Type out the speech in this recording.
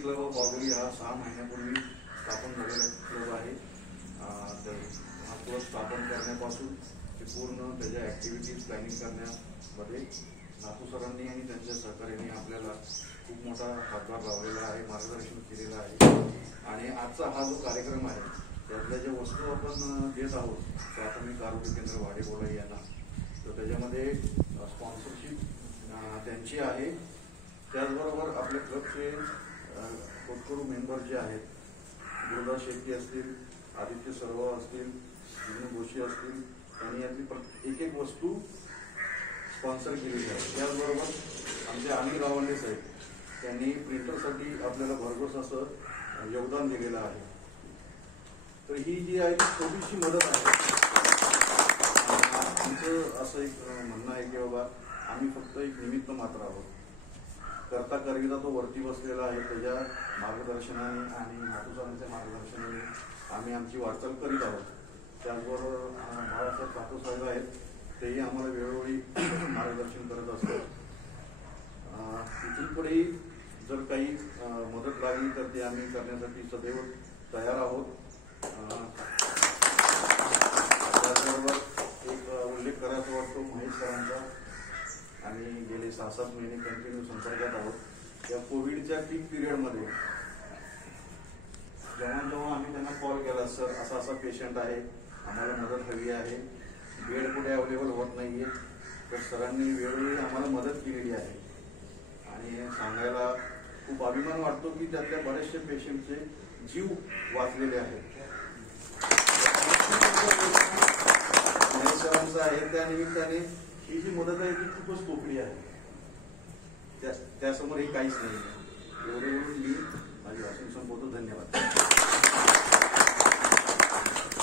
Club of Wagholi हा 6 महिन्यापूर्वी स्थापन झालेला क्लब आहे. तर हा क्लब स्थापन करण्यापासून ते पूर्ण त्याच्या ॲक्टिव्हिटीज प्लॅनिंग करण्यामध्ये नातू सरांनी आणि त्यांच्या सहकार्याने आपल्याला खूप मोठा हातभार लावलेला आहे, मार्गदर्शन केलेलं आहे. आणि आजचा हा जो कार्यक्रम आहे त्यातल्या ज्या वस्तू आपण देत आहोत प्राथमिक आरोग्य केंद्र वाडेबोलाई यांना, तर त्याच्यामध्ये स्पॉन्सरशिप त्यांची आहे. त्याचबरोबर आपल्या क्लबचे होतकरू मेंबर जे आहेत, गुरुदास शेट्टी असतील, आदित्य सर्व असतील, विष्णू जोशी असतील, त्यांनी यातली एक वस्तू स्पॉन्सर केलेली आहे. त्याचबरोबर आमचे अनिल रावंडे साहेब त्यांनी प्रिंटरसाठी आपल्याला भरघोस असं योगदान दिलेलं आहे. तर ही जी आहे ती छोटीशी मदत आहे. आमचं असं एक म्हणणं आहे की बाबा आम्ही फक्त एक निमित्त मात्र आहोत. करता करविता तो वरती बसलेला आहे, त्याच्या मार्गदर्शनाने आणि नातूसांच्या मार्गदर्शनाने आम्ही आमची वाटचाल करीत आहोत. त्याचबरोबर बाळासाहेब ठाकूर साहेब आहेत, तेही आम्हाला वेळोवेळी मार्गदर्शन करत असतात. इथून पुढेही जर काही मदत लागली तर ती आम्ही करण्यासाठी सदैव तयार आहोत. त्याचबरोबर एक उल्लेख करायचा वाटतो महेश सरांचा. आम्ही गेले 6-7 महिने कंटिन्यू संपर्कात आहोत. या कोविडच्या पीक पिरियडमध्ये जेव्हा आम्ही त्यांना कॉल केला, सर असा असा पेशंट आहे, आम्हाला मदत हवी आहे, बेड कुठे अवेलेबल होत नाहीये, तर सरांनी वेळोवेळी आम्हाला मदत केलेली आहे. आणि सांगायला खूप अभिमान वाटतो की त्यातल्या बरेचसे पेशंटचे जीव वाचलेले आहेत. सरांचं आहे त्या निमित्ताने ही जी मदत आहे ती खूपच पोकळी आहे, त्यासमोर ही काहीच नाही.